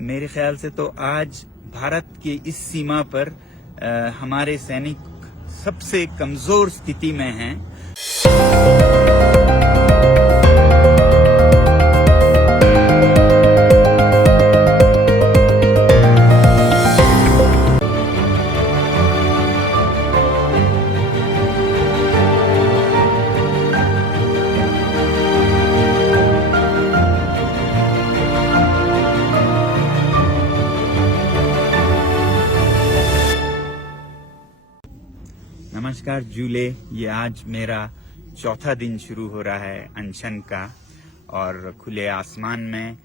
मेरे ख्याल से तो आज भारत के इस सीमा पर हमारे सैनिक सबसे कमजोर स्थिति में हैं। नमस्कार जूले, ये आज मेरा चौथा दिन शुरू हो रहा है अनशन का और खुले आसमान में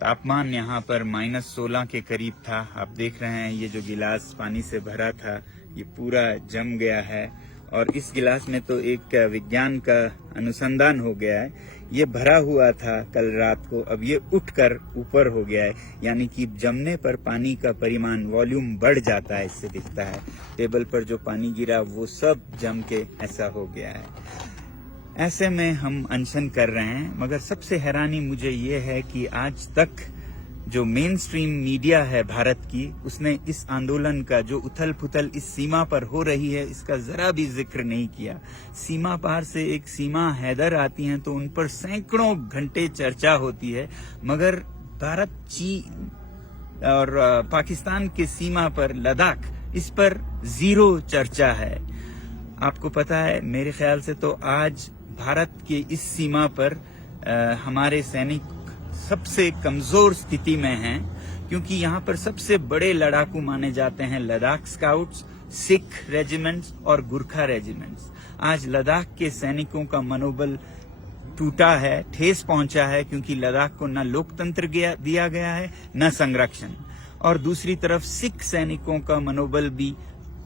तापमान यहाँ पर -16 के करीब था। आप देख रहे हैं ये जो गिलास पानी से भरा था ये पूरा जम गया है और इस गिलास में तो एक विज्ञान का अनुसंधान हो गया है। ये भरा हुआ था कल रात को, अब ये उठकर ऊपर हो गया है, यानी कि जमने पर पानी का परिमाण वॉल्यूम बढ़ जाता है। इससे दिखता है टेबल पर जो पानी गिरा वो सब जम के ऐसा हो गया है। ऐसे में हम अनशन कर रहे हैं, मगर सबसे हैरानी मुझे ये है कि आज तक जो मेन स्ट्रीम मीडिया है भारत की, उसने इस आंदोलन का जो उथल पुथल इस सीमा पर हो रही है इसका जरा भी जिक्र नहीं किया। सीमा पार से एक सीमा हैदर आती हैं तो उन पर सैकड़ों घंटे चर्चा होती है, मगर भारत चीन और पाकिस्तान के सीमा पर लद्दाख, इस पर जीरो चर्चा है। आपको पता है, मेरे ख्याल से तो आज भारत के इस सीमा पर हमारे सैनिक सबसे कमजोर स्थिति में हैं, क्योंकि यहाँ पर सबसे बड़े लड़ाकू माने जाते हैं लद्दाख स्काउट्स, सिख रेजिमेंट्स और गुरखा रेजिमेंट्स। आज लद्दाख के सैनिकों का मनोबल टूटा है, ठेस पहुंचा है, क्योंकि लद्दाख को न लोकतंत्र दिया गया है न संरक्षण। और दूसरी तरफ सिख सैनिकों का मनोबल भी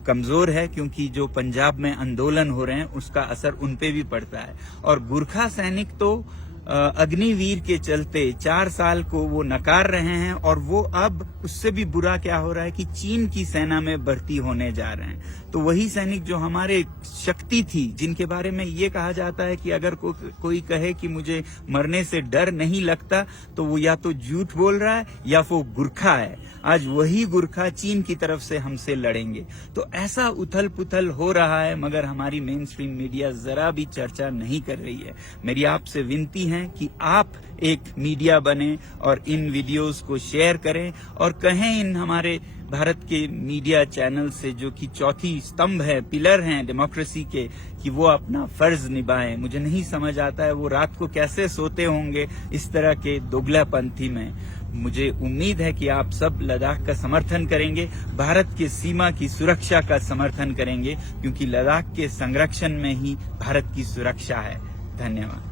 कमजोर है, क्योंकि जो पंजाब में आंदोलन हो रहे हैं उसका असर उन पे भी पड़ता है। और गुरखा सैनिक तो अग्निवीर के चलते 4 साल को वो नकार रहे हैं और वो अब उससे भी बुरा क्या हो रहा है कि चीन की सेना में भर्ती होने जा रहे हैं। तो वही सैनिक जो हमारे शक्ति थी, जिनके बारे में ये कहा जाता है कि अगर कोई कहे कि मुझे मरने से डर नहीं लगता तो वो या तो झूठ बोल रहा है या वो गुरखा है। आज वही गुरखा चीन की तरफ से हमसे लड़ेंगे। तो ऐसा उथल पुथल हो रहा है, मगर हमारी मेन स्ट्रीम मीडिया जरा भी चर्चा नहीं कर रही है। मेरी आपसे विनती है कि आप एक मीडिया बने और इन वीडियोस को शेयर करें और कहें इन हमारे भारत के मीडिया चैनल से, जो कि चौथी स्तंभ है, पिलर हैं डेमोक्रेसी के, कि वो अपना फर्ज निभाएं। मुझे नहीं समझ आता है वो रात को कैसे सोते होंगे इस तरह के दोगलापंथी में। मुझे उम्मीद है कि आप सब लद्दाख का समर्थन करेंगे, भारत की सीमा की सुरक्षा का समर्थन करेंगे, क्योंकि लद्दाख के संरक्षण में ही भारत की सुरक्षा है। धन्यवाद।